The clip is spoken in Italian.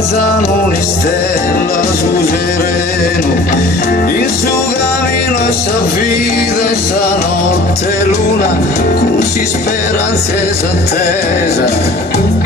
avanzano una stella su sereno, in suo cammino e sa vita e sa notte luna, così speranza attesa.